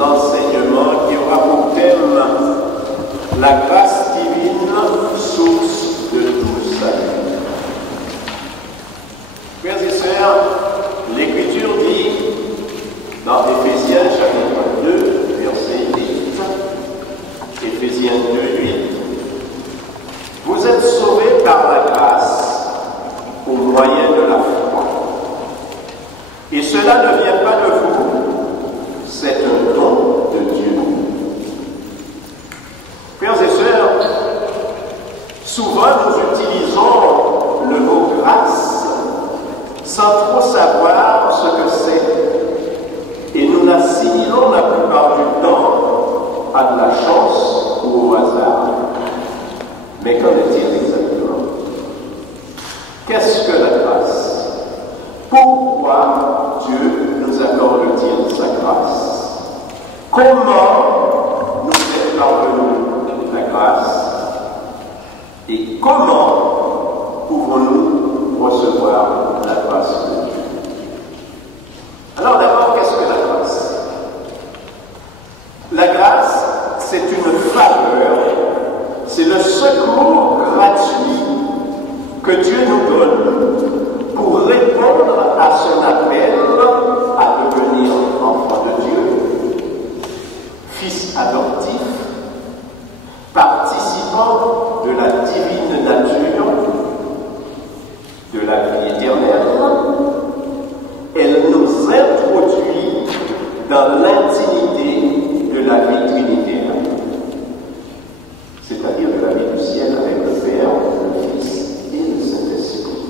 l'enseignement qui aura pour thème la grâce divine, source de tout salut. Frères et sœurs, l'Écriture dit dans Éphésiens chapitre 2, verset 8, Éphésiens 2, 8, vous êtes sauvés par la grâce au moyen de la foi. Et cela ne vient pas de vous, c'est un don de Dieu. Frères et sœurs, souvent nous utilisons le mot grâce sans trop savoir ce que c'est et nous l'assimilons la plupart du temps à de la chance ou au hasard. Mais qu'en est-il exactement? Qu'est-ce que la grâce? Pourquoi Dieu nous accorde-t-il sa grâce? Comment nous est parvenue la grâce? Et comment pouvons-nous recevoir la grâce de Dieu? Alors d'abord, qu'est-ce que la grâce? La grâce, c'est une faveur, c'est le secours gratuit que Dieu nous donne pour répondre à son appel à devenir enfant de Dieu, fils adoptif, participant de la divine nature, de la vie éternelle. Elle nous introduit dans l'intimité de la vie trinitaire, c'est-à-dire de la vie du ciel avec le Père, le Fils et le Saint-Esprit.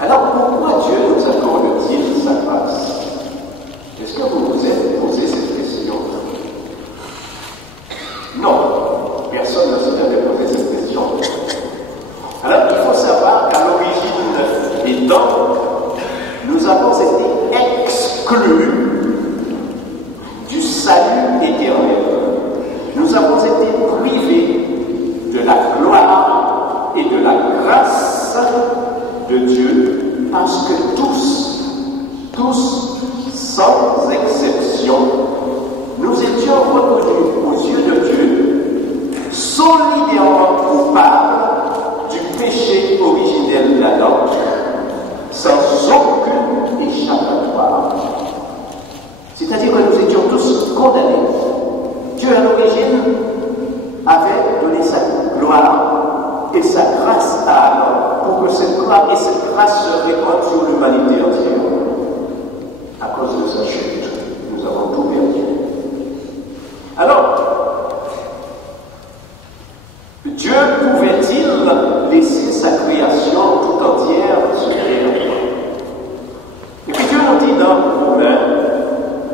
Alors pourquoi Dieu nous accorde-t-il sa grâce? Est-ce que vous vous êtes posé cette question? Non, personne ne s'est jamais posé cette question. Alors il faut savoir qu'à l'origine des temps, nous avons été exclus du salut éternel. Nous avons été privés de la gloire et de la grâce de Dieu parce que tous, sans exception, nous étions reconnus aux yeux de Dieu solidairement coupables du péché originel d'Adam, sans aucune échappatoire. C'est-à-dire que nous étions tous condamnés. Dieu à l'origine avait donné sa gloire et sa grâce à Adam pour que cette gloire et cette grâce se répandent sur l'humanité entière. À cause de sa chute, nous avons tout perdu. Alors, Dieu pouvait-il laisser sa création tout entière sur terre? Et puis Dieu nous dit dans Romains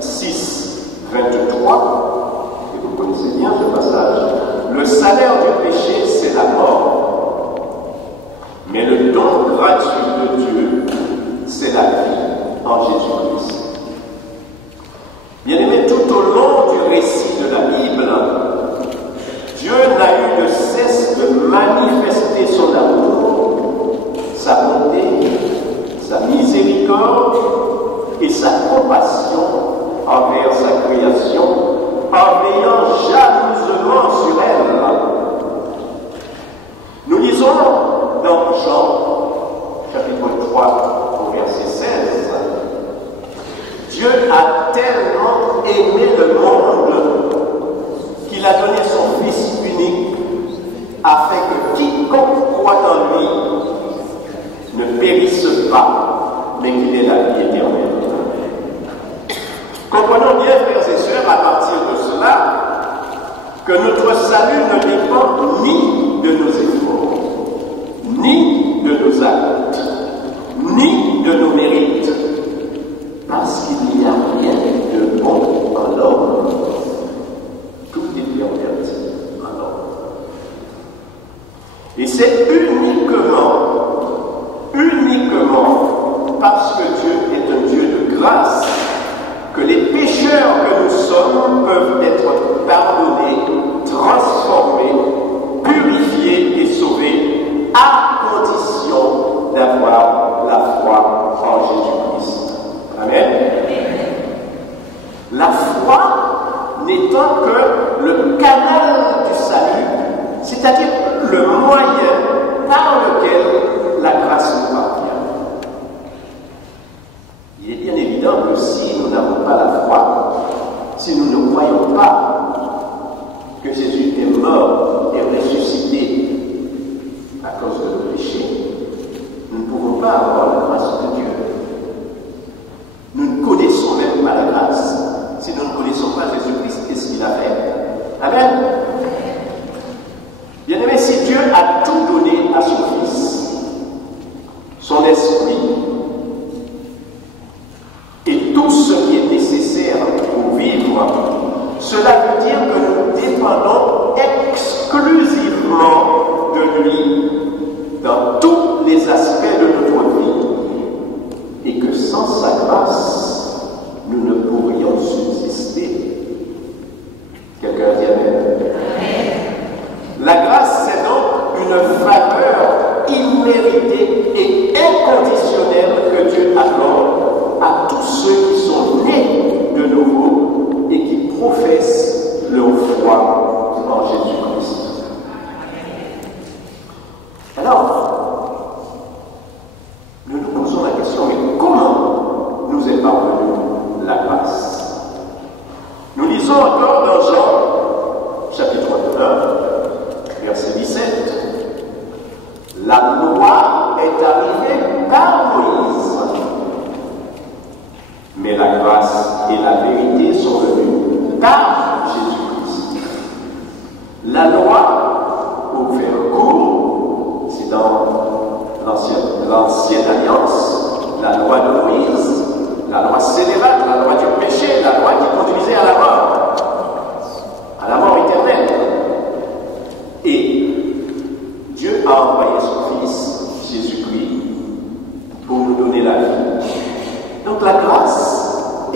6, 23, et vous connaissez bien ce passage, le salaire du péché, c'est la mort. Mais le don gratuit de Dieu, c'est la vie en Jésus-Christ. Bien-aimés, tout au long du récit de la Bible, Dieu n'a eu de cesse de manifester son amour, sa bonté, sa miséricorde et sa compassion envers sa création, en veillant jalousement sur elle. Nous lisons dans Jean, chapitre 3, au verset 16, Dieu a tellement aimé le monde qu'il a donné son Fils unique afin que quiconque croit en lui ne périsse pas, mais qu'il ait la vie éternelle. Comprenons bien, frères et sœurs, à partir de cela, que notre salut ne dépend ni de nos efforts, ni de nos actes, ni de nos mérites, parce qu'il n'y a rien de bon en l'homme. Tout est perverti en l'homme. Et c'est uniquement parce que Dieu est un Dieu de grâce que les pécheurs que nous sommes peuvent être pardonnés, transformés, purifiés et sauvés à condition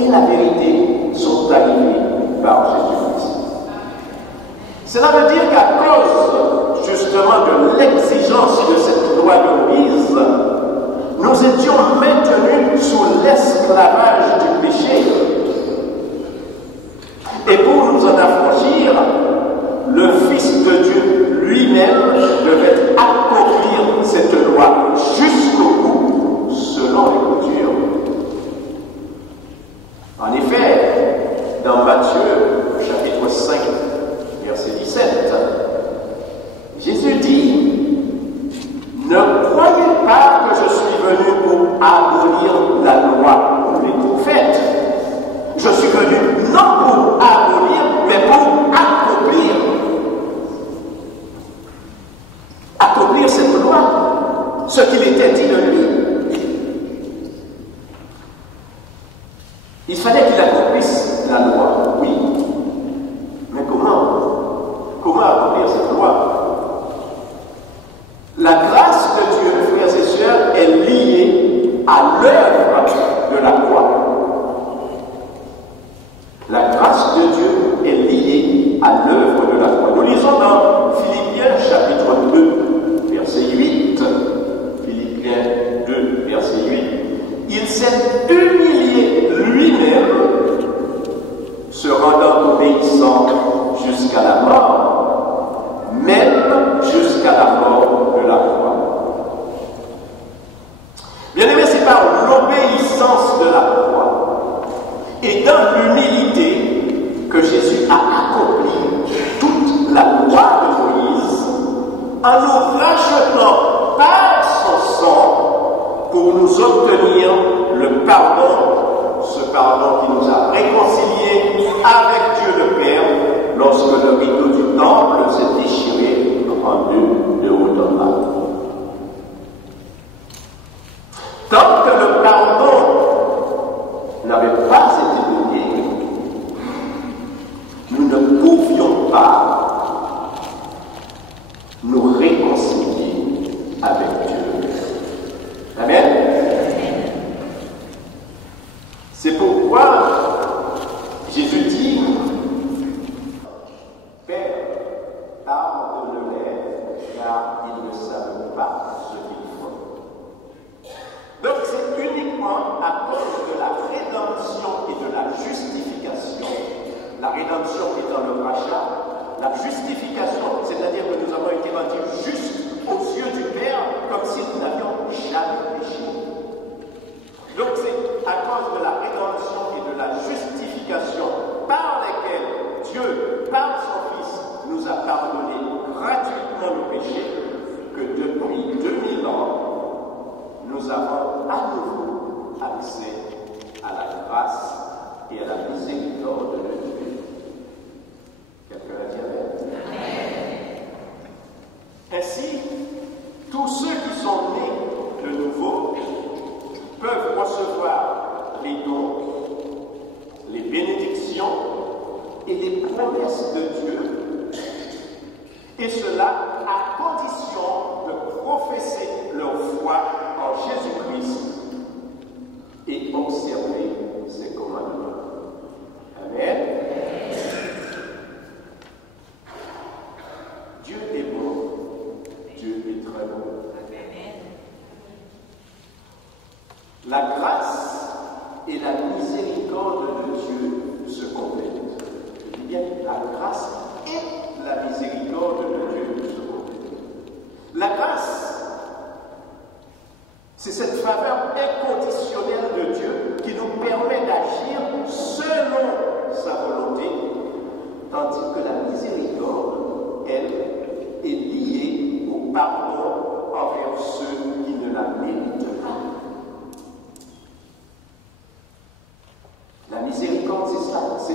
et la vérité sont arrivés par Jésus-Christ. Cela veut dire qu'à cause justement de l'exigence de cette loi de Moïse, nous étions maintenus sous l'esclavage du péché. Et pour nous en affranchir, le Fils de Dieu lui-même devait accomplir cette loi jusqu'au bout, selon l'Écriture. En effet, dans Matthieu, chapitre 5, verset 17, Jésus dit: ne croyez pas que je suis venu pour abolir la loi ou les prophètes. Je suis venu non pour abolir, mais pour accomplir. Accomplir cette loi, ce qu'il était dit de lui. Il fallait qu'il accomplisse la loi, oui. Mais comment? Comment accomplir cette loi? La grâce de Dieu, frères et sœurs, est liée à l'œuvre de la croix. La grâce de Dieu est liée à l'œuvre de la croix. Nous lisons dans Philippiens chapitre 2, verset 8. Philippiens 2, verset 8. Il s'est humilié lui-même, se rendant obéissant jusqu'à la mort, même jusqu'à la mort de la croix. Bien aimé, c'est par l'obéissance de la croix et dans l'humilité que Jésus a accompli toute la loi de Moïse en nous rachetant par son sang pour nous obtenir le pardon, ce pardon qui nous a réconciliés avec Dieu le Père lorsque le rideau du temple s'est déchiré en deux de haut en bas. Tant que le pardon n'avait pas été donné, nous ne pouvions pas nous réconcilier avec Dieu. Amen. C'est pourquoi Jésus dit: Père, pardonne-les, car ils ne savent pas ce qu'ils font. Donc c'est uniquement à cause de la rédemption et de la justification, la rédemption étant le rachat, la justification, c'est-à-dire que nous avons été rendus justes aux yeux du Père, comme si nous n'avions jamais péché. Donc c'est à cause de la rédemption et de la justification par lesquelles Dieu, par son Fils, nous a pardonné gratuitement nos péchés, que depuis 2000 ans, nous avons à nouveau accès à la grâce et à la miséricorde de Dieu. Quelqu'un a dit amen. Ainsi, tous ceux qui sont nés de nouveau peuvent recevoir les dons, les bénédictions et les promesses de Dieu, et cela à condition de professer leur foi en Jésus-Christ et observer ses commandements. Amen. Dieu est bon, Dieu est très bon. La grâce et la miséricorde de Dieu se complètent. Je dis bien, la grâce et la miséricorde de Dieu se complètent. La grâce, c'est cette faveur inconditionnelle de Dieu qui nous permet d'agir selon sa volonté, tandis que la miséricorde, elle, est liée au pardon envers ceux qui ne la méritent pas. La miséricorde, c'est ça, c'est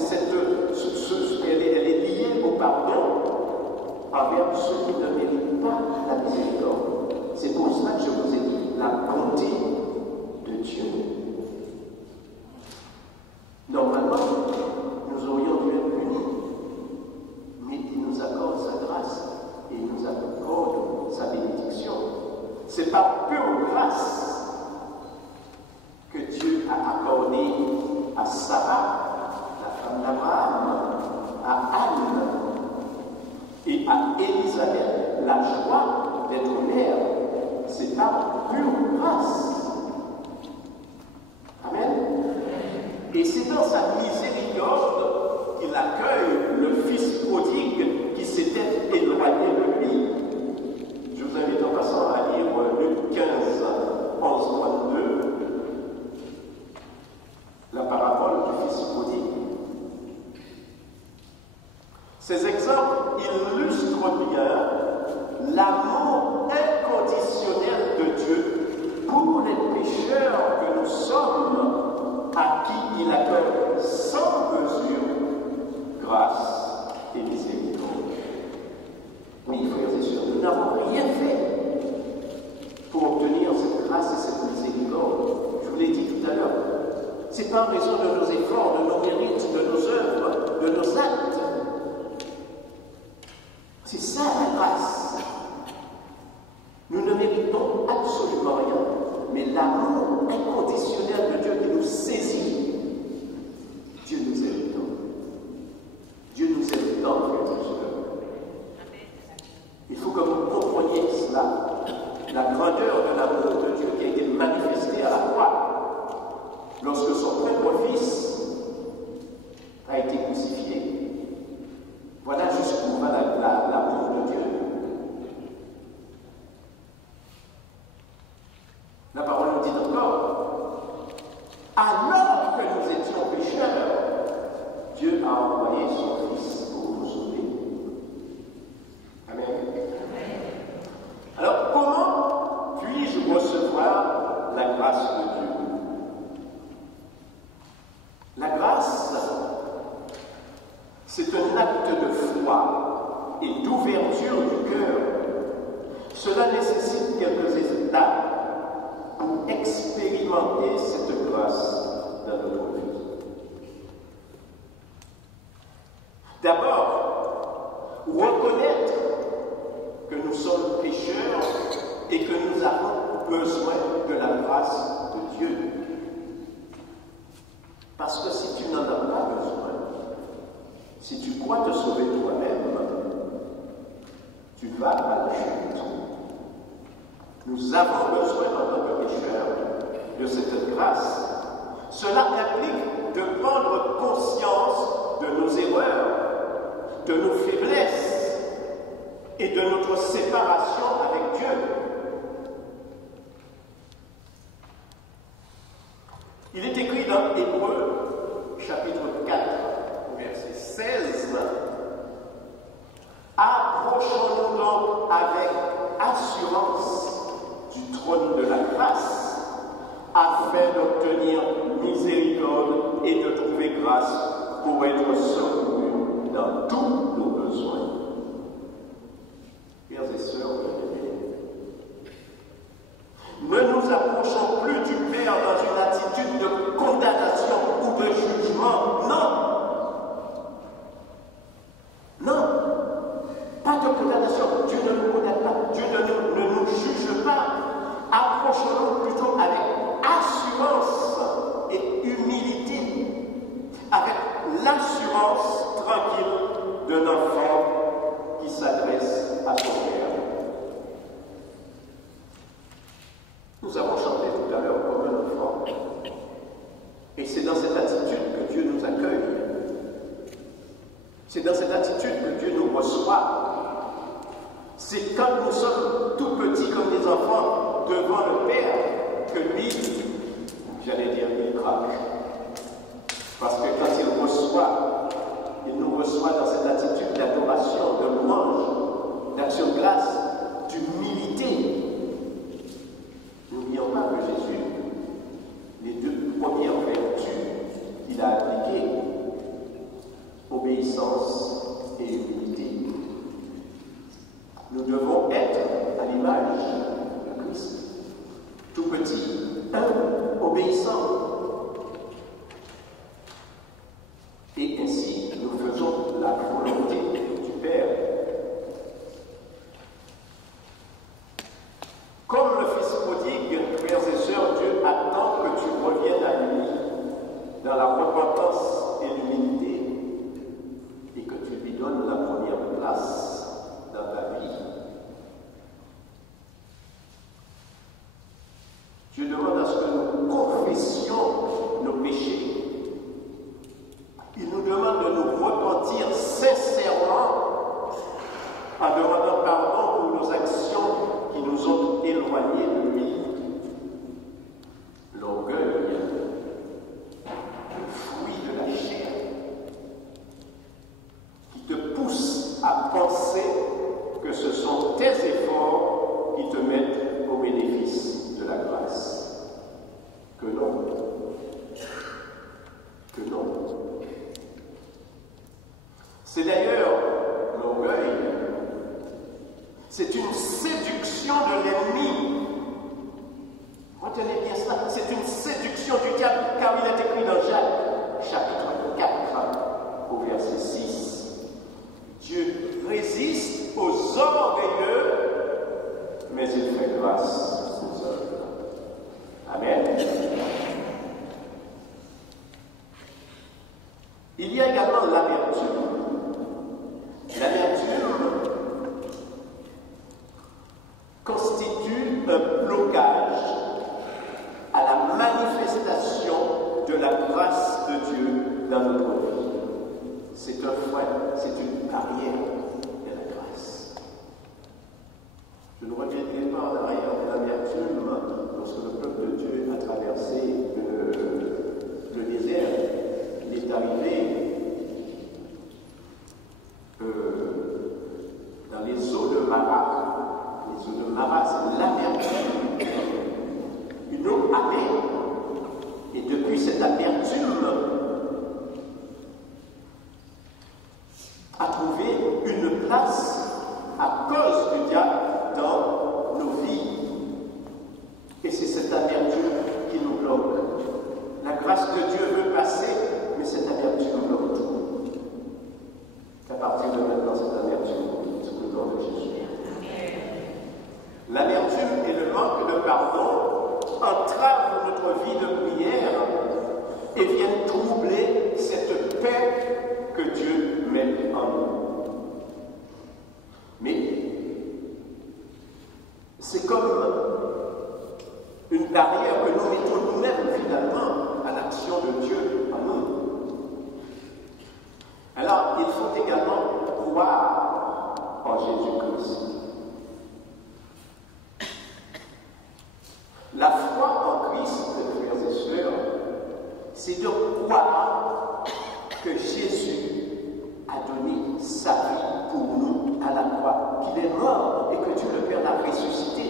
elle est liée au pardon envers ceux qui ne méritent pas la miséricorde. C'est pour cela que je vous ai dit la bonté de Dieu. Normalement, nous aurions dû être punis, mais il nous accorde sa grâce et il nous accorde sa bénédiction. C'est par pure grâce dans sa miséricorde, il accueille le fils prodigue qui s'était éloigné de lui. Je vous invite en passant à lire Luc 15, 11, 32, la parabole du fils prodigue. Ces exemples illustrent bien l'amour inconditionnel de Dieu pour les pécheurs que nous sommes, à qui il accueille sans mesure grâce et miséricorde. Oui, frères et sœurs, nous n'avons rien fait pour obtenir cette grâce et cette miséricorde. Je vous l'ai dit tout à l'heure. Ce n'est pas en raison de nos efforts, de nos mérites, de nos œuvres, de nos actes. C'est ça la grâce. Nous ne méritons absolument rien, mais l'amour inconditionnel de Dieu qui nous saisit, Dieu nous aime tant. Dieu nous aime tant, frères et sœurs. Il faut que vous compreniez cela, la grandeur de l'amour de Dieu qui a été manifesté à la croix, lorsque son propre Fils a été crucifié. Voilà jusqu'où va l'amour de Dieu. La parole nous dit encore, alors que nous étions pécheurs, Dieu a envoyé son Fils pour nous sauver. Amen. Alors, comment puis-je recevoir la grâce de Dieu? La grâce, c'est un acte de foi et d'ouverture du cœur. Cela nécessite quelques étapes pour expérimenter cette grâce dans notre vie. D'abord, reconnaître que nous sommes pécheurs et que nous avons besoin de la grâce de Dieu. Parce que si tu n'en as pas besoin, si tu crois te sauver toi-même, tu vas à la chute. Nous avons besoin, en tant que pécheurs, de cette grâce. Cela implique de prendre conscience de nos erreurs, de nos faiblesses et de notre séparation avec Dieu. Il est écrit dans Hébreux, chapitre 4, verset 16, « Approchons-nous donc avec assurance du trône de la grâce, afin d'obtenir miséricorde et de trouver grâce pour être secourus dans tous nos besoins. » Frères et sœurs, ne nous approchons plus du Père dans une attitude de condamnation ou de jugement. Non. Non. Pas de condamnation. Dieu ne nous condamne pas. Dieu ne nous juge pas. Approchons-nous plutôt avec assurance et humilité, avec l'assurance tranquille d'un enfant qui s'adresse à son Père. Nous avons chanté tout à l'heure comme un enfant. Et c'est dans cette attitude que Dieu nous accueille. C'est dans cette attitude que Dieu nous reçoit. C'est quand nous sommes tout petits comme des enfants devant le Père que lui, j'allais dire, il craque. Parce que quand il nous reçoit dans cette attitude d'adoration, de louange, d'action de grâce, d'humilité. N'oublions pas que Jésus, les deux premières vertus qu'il a appliquées, obéissance et humilité. Nous devons être à l'image de Christ, tout petit, dans notre vie. C'est un frein, c'est une barrière de la grâce. Je ne reviendrai pas en arrière de l'amertume lorsque le peuple de Dieu a traversé le désert. Il est arrivé dans les eaux de Mara. Les eaux de Mara, c'est l'amertume. Une eau amère. Et depuis cette amertume, a trouvé une place à cause du diable dans nos vies. Et c'est cette amertume qui nous bloque. La grâce de Dieu veut passer, mais cette amertume bloque tout. Qu'à partir de maintenant, cette amertume, c'est le nom de Jésus. L'amertume et le manque de pardon entravent notre vie de prière et viennent troubler cette paix que Dieu met en nous. Mais c'est comme une barrière que nous mettons nous-mêmes finalement à l'action de Dieu en nous. Alors, il faut également croire en Jésus-Christ. La foi en Christ, frères et sœurs, c'est de croire que Jésus a donné sa vie pour nous à la croix, qu'il est mort et que Dieu le Père l'a ressuscité.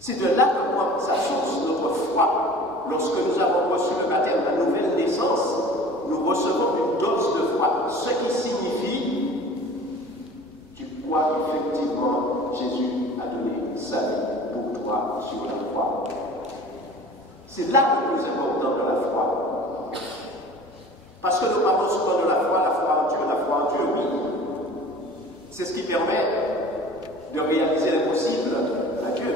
C'est de là que prend sa source notre foi. Lorsque nous avons reçu le baptême, la nouvelle naissance, nous recevons une dose de foi, ce qui signifie tu crois qu'effectivement Jésus a donné sa vie pour toi sur la croix. C'est là le plus important de la foi. Parce que nous parlons souvent de la foi en Dieu, oui. C'est ce qui permet de réaliser l'impossible à Dieu.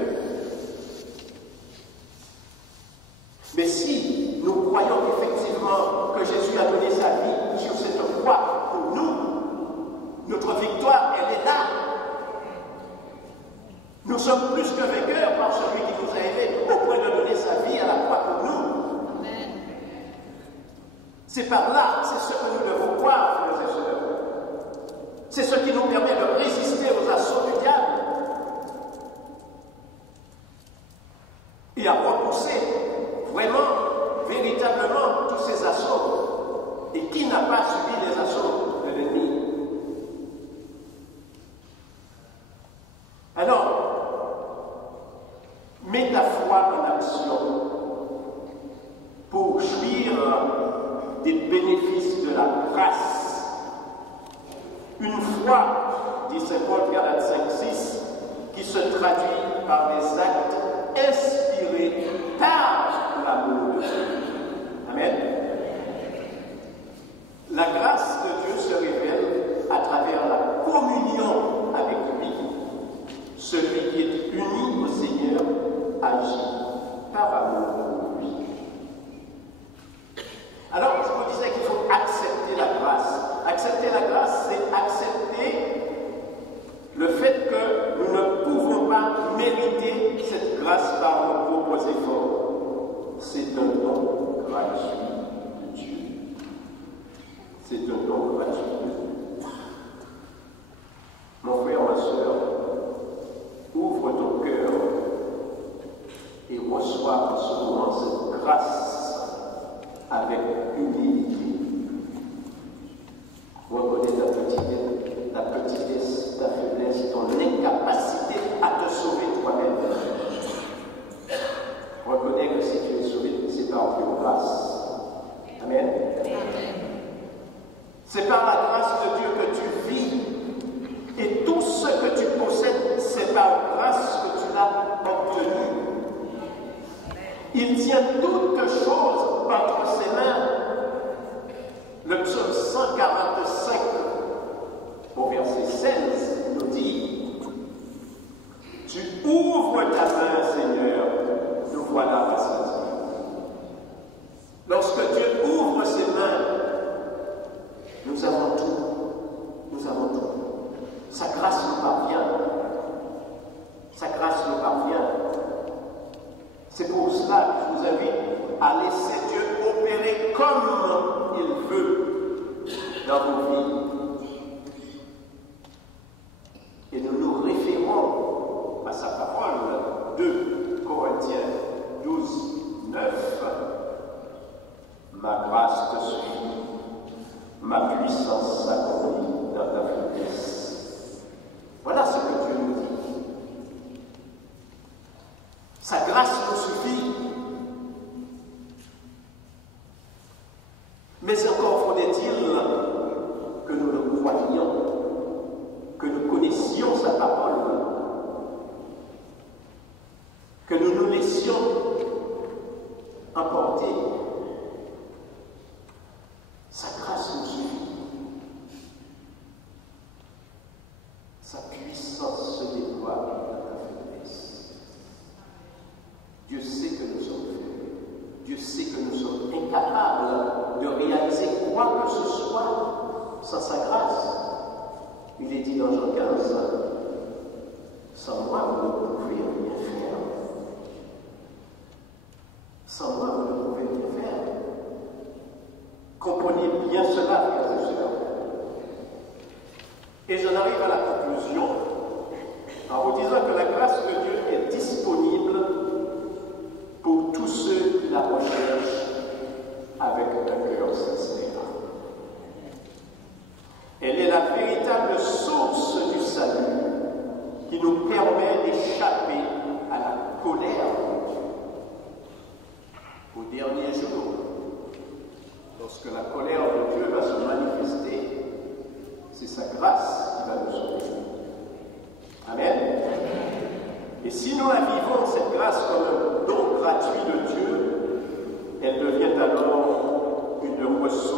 Mais si nous croyons effectivement que Jésus a donné sa vie sur cette croix pour nous, notre victoire, elle est là. Nous sommes plus que vainqueurs par celui qui nous a aimés au point de donner sa vie à la croix pour nous. Amen. C'est par là, c'est ce que nous devons croire, frères et sœurs. C'est ce qui nous permet de résister aux assauts du diable et à repousser vraiment, véritablement, tous ces assauts. Et qui n'a pas subi les assauts de l'ennemi? Alors, mets ta foi en action pour jouir des bénéfices de la grâce. Une foi, dit saint Paul, Galates 5:6, qui se traduit par des actes inspirés par l'amour de Dieu. Amen. La grâce de Dieu se révèle à travers la communion avec lui. Celui qui est uni au Seigneur agit par amour pour lui. Alors, je vous disais qu'il faut accepter la grâce. Accepter la grâce, c'est accepter le fait que nous ne pouvons pas mériter cette grâce par nos propres efforts. C'est un don gratuit de Dieu. C'est un don gratuit de Dieu. Mon frère, ma soeur, ouvre ton cœur et reçois en ce moment cette grâce avec humilité. Reconnais ta petitesse, ta faiblesse, ton incapacité à te sauver toi-même. Reconnais que si tu es sauvé, c'est par une grâce. Amen. C'est par la grâce de Dieu que tu vis. Et tout ce que tu possèdes, c'est par grâce que tu l'as obtenu. Il tient toutes choses entre ses mains. Le psaume 145, au verset 16, nous dit: tu ouvres ta main, Seigneur, nous voilà rassasiés. Lorsque Dieu ouvre ses mains, nous avons tout. Nous avons tout. Sa grâce nous parvient. Sa grâce nous parvient. C'est pour cela que je vous invite à laisser Dieu opérer comme dans vos vies. Et nous nous référons à sa parole, 2 Corinthiens 12, 9. Ma grâce te suffit, ma puissance s'accomplit dans ta faiblesse. Voilà ce que Dieu nous dit. Sa grâce nous suffit. Mais encore faudrait-il que nous le croyions, que nous connaissions sa parole, que nous nous laissions emporter. Sa grâce nous suffit. Sa puissance se déploie dans la faiblesse. Dieu sait que nous sommes faibles. Dieu sait que nous sommes incapables de réaliser quoi que ce soit sans sa grâce. Il est dit dans Jean 15, sans moi vous ne pouvez rien faire. Sans moi vous ne pouvez rien faire. Comprenez bien cela, frères et sœurs. Et j'en arrive à la conclusion en vous disant que la grâce de Dieu est disponible pour tous ceux qui la recherchent avec un cœur sincère. Elle est la véritable source du salut qui nous permet d'échapper à la colère de Dieu. Au dernier jour, lorsque la colère de Dieu va se manifester, c'est sa grâce qui va nous sauver. Amen. Et si nous la vivons, cette grâce, comme un don gratuit de Dieu, elle devient alors une ressource